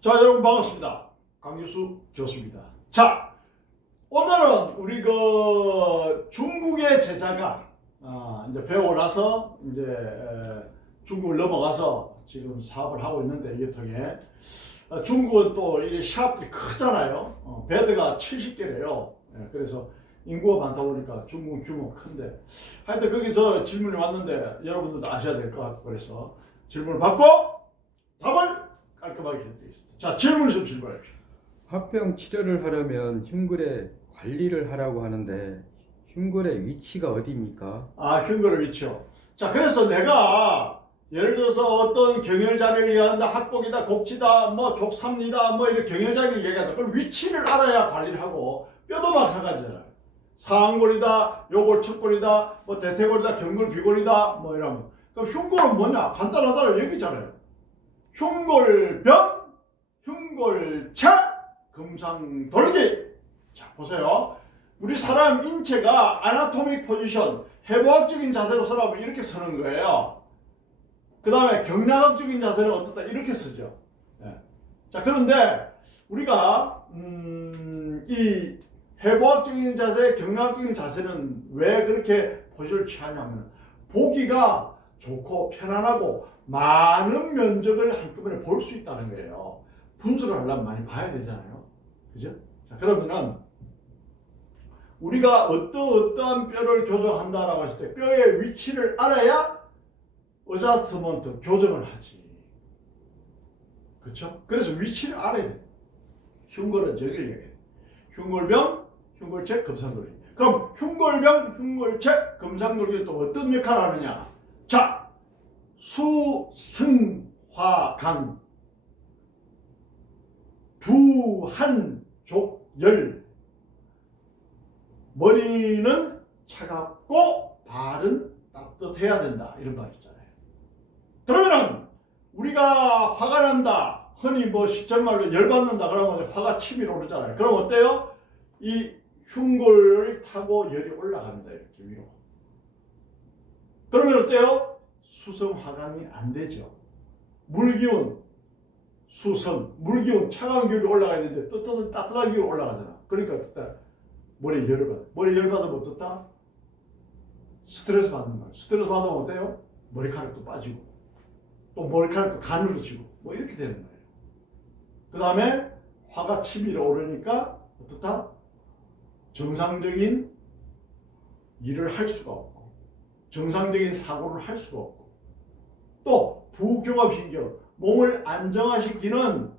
자, 여러분 반갑습니다. 강유수 교수입니다. 자, 오늘은 우리 중국의 제자가 이제 배우고 나서 이제 중국을 넘어가서 지금 사업을 하고 있는데, 이게 통해 중국은 또 이 시합들이 크잖아요. 배드가 70개래요. 그래서 인구가 많다 보니까 중국 규모가 큰데, 하여튼 거기서 질문이 왔는데 여러분들도 아셔야 될 것 같고, 그래서 질문을 받고 답을 깔끔하게 해드리겠습니다. 자, 질문을 좀 질문해주십시오. 화병 치료를 하려면 흉골의 관리를 하라고 하는데 흉골의 위치가 어디입니까? 흉골의 위치요. 자, 그래서 내가 예를 들어서 어떤 경혈자리를 얘기한다, 학복이다, 곡지다, 뭐 족삼리다, 뭐 이런 경혈자리를 얘기한다. 그럼 위치를 알아야 관리를 하고, 뼈도 마찬가지잖아요. 상골이다, 요골, 척골이다, 뭐 대퇴골이다, 경골, 비골이다, 뭐 이러면. 그럼 흉골은 뭐냐? 간단하잖아요. 여기 있잖아요. 흉골병, 흉골차, 금상돌기. 자, 보세요. 우리 사람 인체가 아나토믹 포지션, 해부학적인 자세로 서라면 이렇게 서는 거예요. 그 다음에 경락학적인 자세는 어떻다? 이렇게 쓰죠. 자, 그런데 우리가 이 해부학적인 자세, 경락학적인 자세는 왜 그렇게 포지션을 취하냐면, 보기가 좋고 편안하고 많은 면적을 한꺼번에 볼 수 있다는 거예요. 분석을 하려면 많이 봐야 되잖아요. 그죠? 자, 그러면은 우리가 어떠한 뼈를 교정한다라고 했을 때 뼈의 위치를 알아야 어자스트먼트 교정을 하지. 그렇죠? 그래서 위치를 알아야 돼. 흉골은 저기를 얘기해. 흉골병, 흉골책, 금상돌기. 그럼 흉골병, 흉골책, 금상돌기 또 어떤 역할을 하느냐? 자, 수승화강 두한족열. 머리는 차갑고 발은 따뜻해야 된다, 이런 말 있잖아요. 그러면은 우리가 화가 난다, 흔히 뭐 시절말로 열받는다 그러면 화가 치밀어 오르잖아요. 그럼 어때요? 이 흉골을 타고 열이 올라갑니다, 이렇게 위로. 그러면 어때요? 수성화강이 안 되죠. 물기운, 수성, 물기운, 차가운 기운이 올라가야 되는데 따뜻한 기운이 올라가잖아. 그러니까 어떻다? 머리에 열을 받아. 머리에 열 받으면 어떻다? 스트레스 받는 거야. 스트레스 받으면 어때요? 머리카락도 빠지고, 또 머리카락도 가늘어지고, 뭐 이렇게 되는 거예요. 그 다음에 화가 치밀어 오르니까 어떻다? 정상적인 일을 할 수가 없고, 정상적인 사고를 할 수가 없고, 또 부교감신경, 몸을 안정화시키는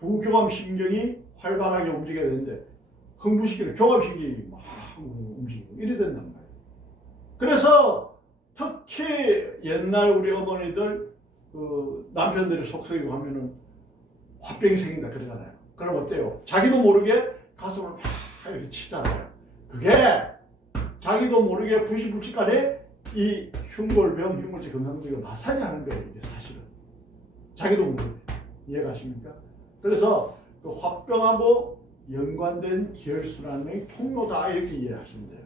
부교감신경이 활발하게 움직여야 되는데 흥분시키는 교감신경이 막 움직이고 이래 된단 말이에요. 그래서 특히 옛날 우리 어머니들 남편들이 속썩이고 하면은 화병이 생긴다 그러잖아요. 그럼 어때요? 자기도 모르게 가슴을 막 이렇게 치잖아요. 그게 자기도 모르게 불시불식간에 이 흉골병, 흉골체, 금상돌기가 마사지하는 거예요, 이게 사실은. 자기도 모르게. 이해가십니까? 그래서 그 화병하고 연관된 혈순환의 통로다, 이렇게 이해하시면 돼요.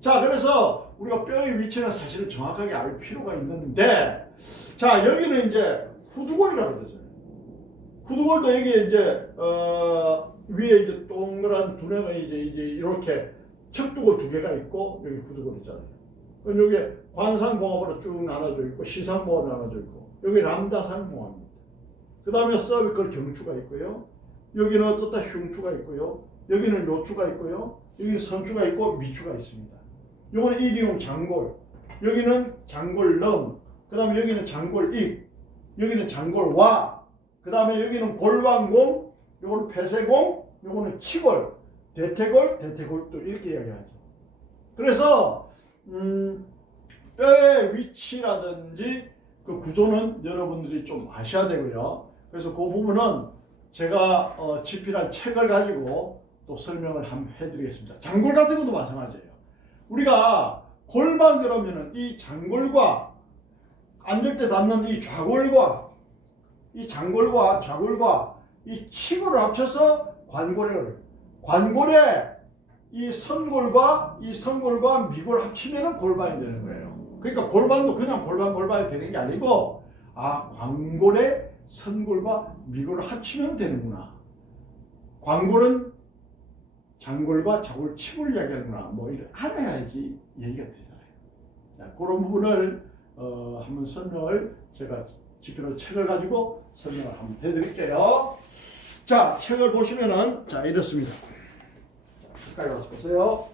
자, 그래서 우리가 뼈의 위치는 사실은 정확하게 알 필요가 있는데, 자, 여기는 이제 후두골이라고 그러잖아요. 후두골도 여기에 이제 위에 이제 동그란 두뇌가 이제 이렇게 척두골 두 개가 있고, 여기 후두골 있잖아요. 여기 관상봉합으로 쭉 나눠져 있고, 시상봉합으로 나눠져 있고, 여기 람다상봉합입니다. 그 다음에 서비컬 경추가 있고요. 여기는 어떻다? 흉추가 있고요. 여기는 요추가 있고요. 여기 선추가 있고 미추가 있습니다. 요거는 이리움 장골. 여기는 장골넘. 그 다음에 여기는 장골입. 여기는 장골와. 그 다음에 여기는 골반공. 요거는 폐쇄공. 요거는 치골. 대퇴골, 대퇴골도 이렇게 이야기하죠. 그래서 뼈의 위치라든지 그 구조는 여러분들이 좀 아셔야 되고요. 그래서 그 부분은 제가 집필한 책을 가지고 또 설명을 한번 해드리겠습니다. 장골 같은 것도 마찬가지예요. 우리가 골반 그러면은 이 장골과 앉을 때 닿는 이 좌골과 이 장골과 좌골과 이 치골을 합쳐서 관골이라고 해요. 관골에 이 선골과 미골 합치면 골반이 되는 거예요. 그러니까 골반도 그냥 골반이 되는 게 아니고, 관골에 선골과 미골을 합치면 되는구나. 광골은 장골과 자골 칩을 이야기하는구나. 뭐 이런 알아야지 얘기가 되잖아요. 자, 그런 부분을 한번 설명을 제가 집필로 책을 가지고 설명을 한번 해드릴게요. 자, 책을 보시면은 자 이렇습니다. 자, 가까이 와서 보세요.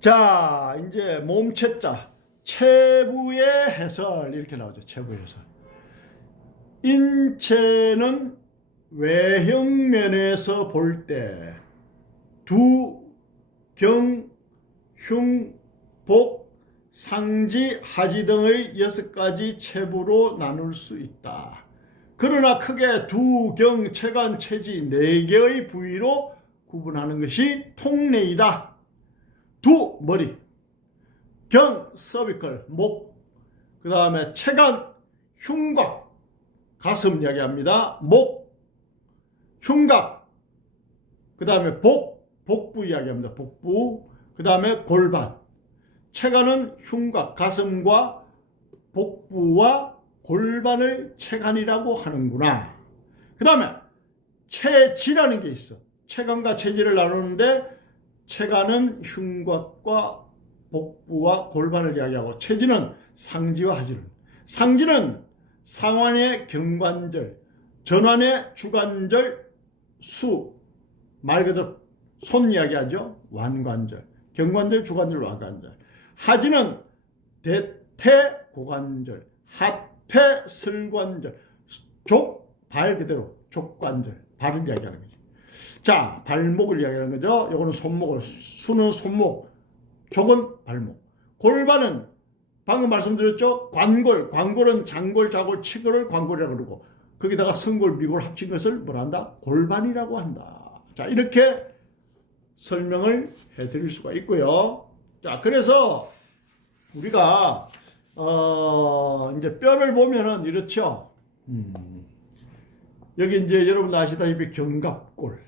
자, 이제 몸체자 체부의 해설 이렇게 나오죠. 체부의 해설. 인체는 외형면에서 볼 때 두, 경, 흉, 복, 상지, 하지 등의 6가지 체부로 나눌 수 있다. 그러나 크게 두, 경, 체간, 체지 4개의 부위로 구분하는 것이 통례이다. 두, 머리, 경, 서비컬, 목, 그 다음에 체간, 흉곽, 가슴 이야기합니다. 목, 흉곽, 그 다음에 복부 이야기합니다. 복부, 그 다음에 골반. 체간은 흉곽, 가슴과 복부와 골반을 체간이라고 하는구나. 그 다음에 체지라는 게 있어. 체간과 체지를 나누는데 체간은 흉곽과 복부와 골반을 이야기하고 체지는 상지와 하지를. 상지는 상완의 경관절, 전완의 주관절, 말 그대로 손 이야기하죠. 완관절, 경관절, 주관절, 완관절. 하지는 대퇴 고관절, 하퇴 슬관절, 발 그대로 족관절, 발을 이야기하는 거죠. 자, 발목을 이야기하는 거죠. 요거는 손목을, 수는 손목, 족은 발목. 골반은 방금 말씀드렸죠. 관골은 장골, 자골, 치골을 관골이라고 그러고 거기다가 성골, 미골 합친 것을 뭐라 한다? 골반이라고 한다. 자, 이렇게 설명을 해드릴 수가 있고요. 자, 그래서 우리가 이제 뼈를 보면은 이렇죠. 여기 이제 여러분 아시다시피 견갑골,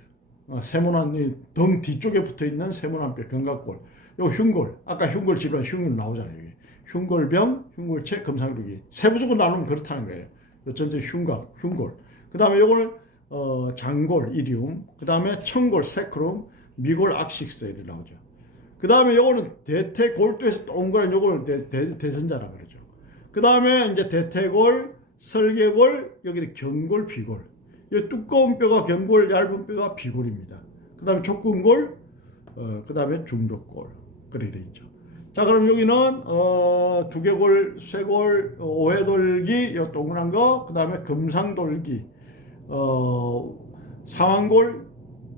세모난 등 뒤쪽에 붙어 있는 세모난 뼈, 견갑골. 요 흉골, 아까 흉골 질환 흉골 나오잖아요. 여기. 흉골병, 흉골체, 금상루기. 세부적으로 나누면 그렇다는 거예요. 전체 흉곽, 흉골. 그 다음에 요거는 장골, 이리움. 그 다음에 청골, 세크룸, 미골, 악식스 이렇게 나오죠. 그 다음에 요거는 대퇴골두에서 동그란 요걸 대선자라 그러죠. 그 다음에 이제 대퇴골, 설계골, 여기는 경골, 비골. 이 두꺼운 뼈가 경골, 얇은 뼈가 비골입니다. 그 다음에 족근골, 그 다음에 중족골. 그렇게 되어 있죠. 자, 그럼 여기는 두개골, 쇄골, 오해돌기, 요 동그란 거, 그 다음에 금상돌기, 상완골,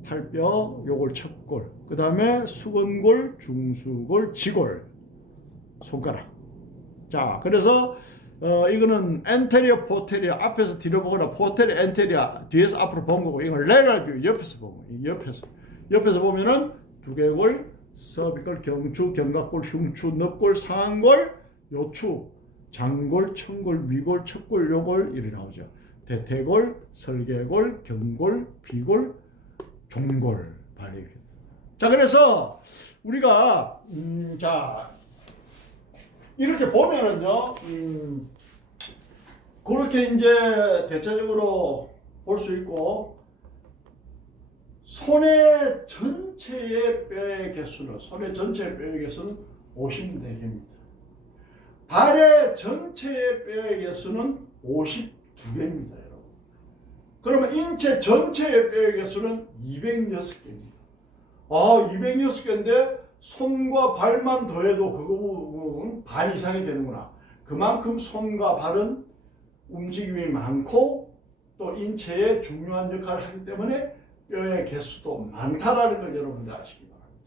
탈뼈, 요골 척골, 그 다음에 수건골, 중수골, 지골, 손가락. 자, 그래서 이거는 엔테리어, 포테리어, 앞에서 뒤로 보거나 포테리어, 엔테리어, 뒤에서 앞으로 본 거고, 이건 레럴 뷰, 옆에서 보고, 옆에서 보면은 두개골, 서비컬, 경추, 견갑골, 흉추, 넙골, 상완골, 요추, 장골, 청골, 미골, 척골, 요골 이렇게 나오죠. 대퇴골, 설계골, 경골, 비골, 종골, 발 이렇게. 자, 그래서 우리가 자 이렇게 보면은요, 그렇게 이제 대체적으로 볼 수 있고. 손의 전체의 뼈의 개수는 54개입니다. 발의 전체의 뼈의 개수는 52개입니다, 여러분. 그러면 인체 전체의 뼈의 개수는 206개입니다. 206개인데 손과 발만 더해도 그거는 반 이상이 되는구나. 그만큼 손과 발은 움직임이 많고 또 인체에 중요한 역할을 하기 때문에 뼈의 개수도 많다라는 걸 여러분들 아시기 바랍니다.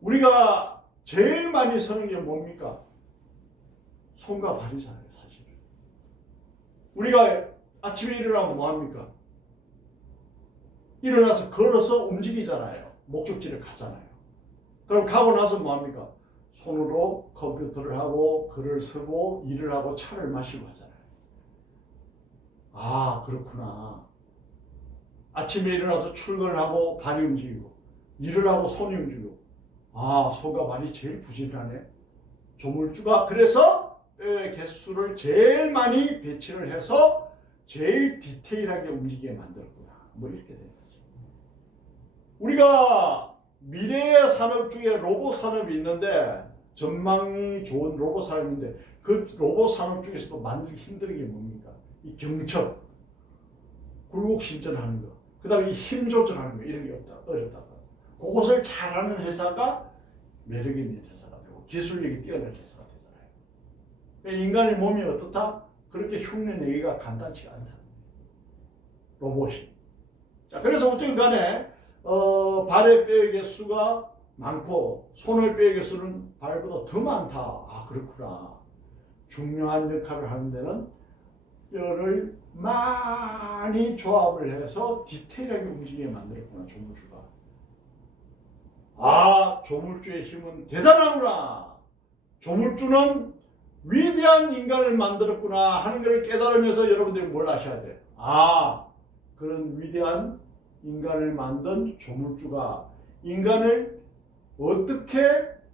우리가 제일 많이 쓰는 게 뭡니까? 손과 발이잖아요, 사실. 우리가 아침에 일어나면 뭐합니까? 일어나서 걸어서 움직이잖아요. 목적지를 가잖아요. 그럼 가고 나서 뭐합니까? 손으로 컴퓨터를 하고 글을 쓰고 일을 하고 차를 마시고 하잖아요. 아, 그렇구나. 아침에 일어나서 출근을 하고 발이 움직이고 일을 하고 손이 움직이고 손과 발이 제일 부지런하네. 조물주가 그래서 뼈의 개수를 제일 많이 배치를 해서 제일 디테일하게 움직이게 만들었구나. 뭐 이렇게 되는 거지. 우리가 미래의 산업 중에 로봇 산업이 있는데 전망이 좋은 로봇 산업인데 그 로봇 산업 중에서도 만들기 힘든 게 뭡니까? 이 경첩, 굴곡 신전하는 거, 그 다음에 힘 조절하는 거 이런 게 어렵다. 그것을 잘하는 회사가 매력 있는 회사가 되고 기술력이 뛰어난 회사가 되잖아요. 인간의 몸이 어떻다? 그렇게 흉내내기가 간단치가 않다. 로봇이. 자, 그래서 어쨌든 간에 발의 뼈의 개수가 많고 손의 뼈의 개수는 발보다 더 많다. 아, 그렇구나. 중요한 역할을 하는 데는 뼈를 많이 조합을 해서 디테일하게 움직이게 만들었구나, 조물주가. 아, 조물주의 힘은 대단하구나. 조물주는 위대한 인간을 만들었구나 하는 것을 깨달으면서 여러분들이 뭘 아셔야 돼요? 아, 그런 위대한 인간을 만든 조물주가 인간을 어떻게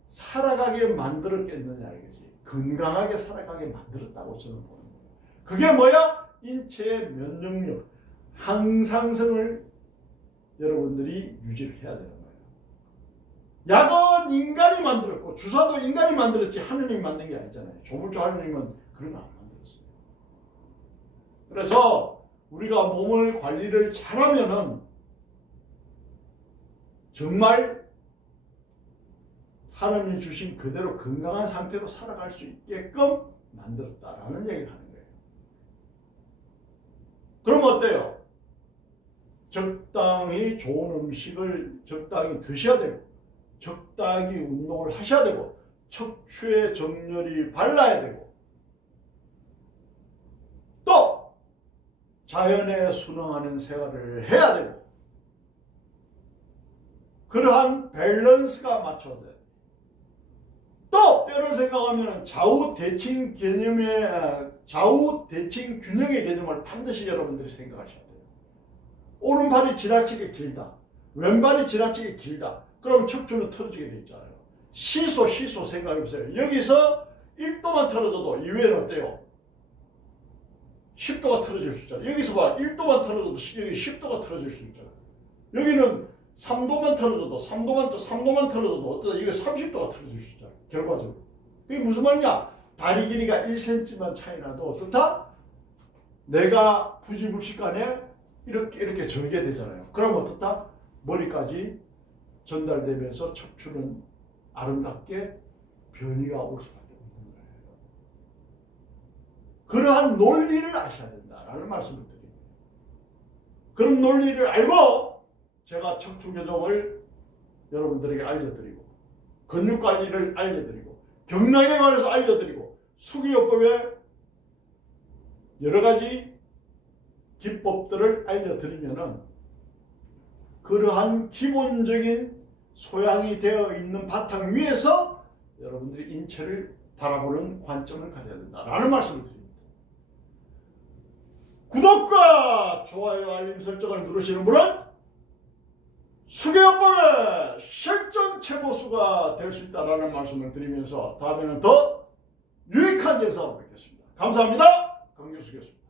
살아가게 만들었겠느냐 이거지. 건강하게 살아가게 만들었다고 저는 보는 거예요. 그게 뭐야? 인체의 면역력, 항상성을 여러분들이 유지를 해야 되는 거예요. 약은 인간이 만들었고 주사도 인간이 만들었지 하느님이 만든 게 아니잖아요. 조물주 하느님은 그런 거 안 만들었어요. 그래서 우리가 몸을 관리를 잘하면은 정말 하나님이 주신 그대로 건강한 상태로 살아갈 수 있게끔 만들었다라는 얘기를 하는 거예요. 그럼 어때요? 적당히 좋은 음식을 적당히 드셔야 되고 적당히 운동을 하셔야 되고 척추에 정렬이 발라야 되고 또 자연에 순응하는 생활을 해야 되고 그러한 밸런스가 맞춰져야 돼요. 또 뼈를 생각하면 좌우 대칭 균형의 개념을 반드시 여러분들이 생각하셔야 돼요. 오른팔이 지나치게 길다. 왼발이 지나치게 길다. 그럼 척추는 틀어지게 돼 있잖아요. 시소 생각해보세요. 여기서 1도만 틀어져도 이외에는 어때요? 10도가 틀어질 수 있잖아요. 여기서 봐. 1도만 틀어져도 여기 10도가 틀어질 수 있잖아요. 여기는 3도만 틀어져도 3도만 틀어져도 어떠다? 이거 30도가 틀어질 수 있잖아요. 결과적으로. 그게 무슨 말이냐? 다리 길이가 1cm만 차이 나도 어떻다? 내가 부지불식간에 이렇게 절게 되잖아요. 그럼 어떻다? 머리까지 전달되면서 척추는 아름답게 변이가 올 수밖에 없는 거예요. 그러한 논리를 아셔야 된다라는 말씀을 드립니다. 그런 논리를 알고 제가 척추 교정을 여러분들에게 알려드리고 근육 관리를 알려드리고 경락에 관해서 알려드리고 수기요법의 여러 가지 기법들을 알려드리면은 그러한 기본적인 소양이 되어 있는 바탕 위에서 여러분들이 인체를 바라보는 관점을 가져야 된다라는 말씀을 드립니다. 구독과 좋아요, 알림 설정을 누르시는 분은 수기요법의 실전 최고수가 될 수 있다라는 말씀을 드리면서 다음에는 더 유익한 영상으로 뵙겠습니다. 감사합니다. 강규수 교수입니다.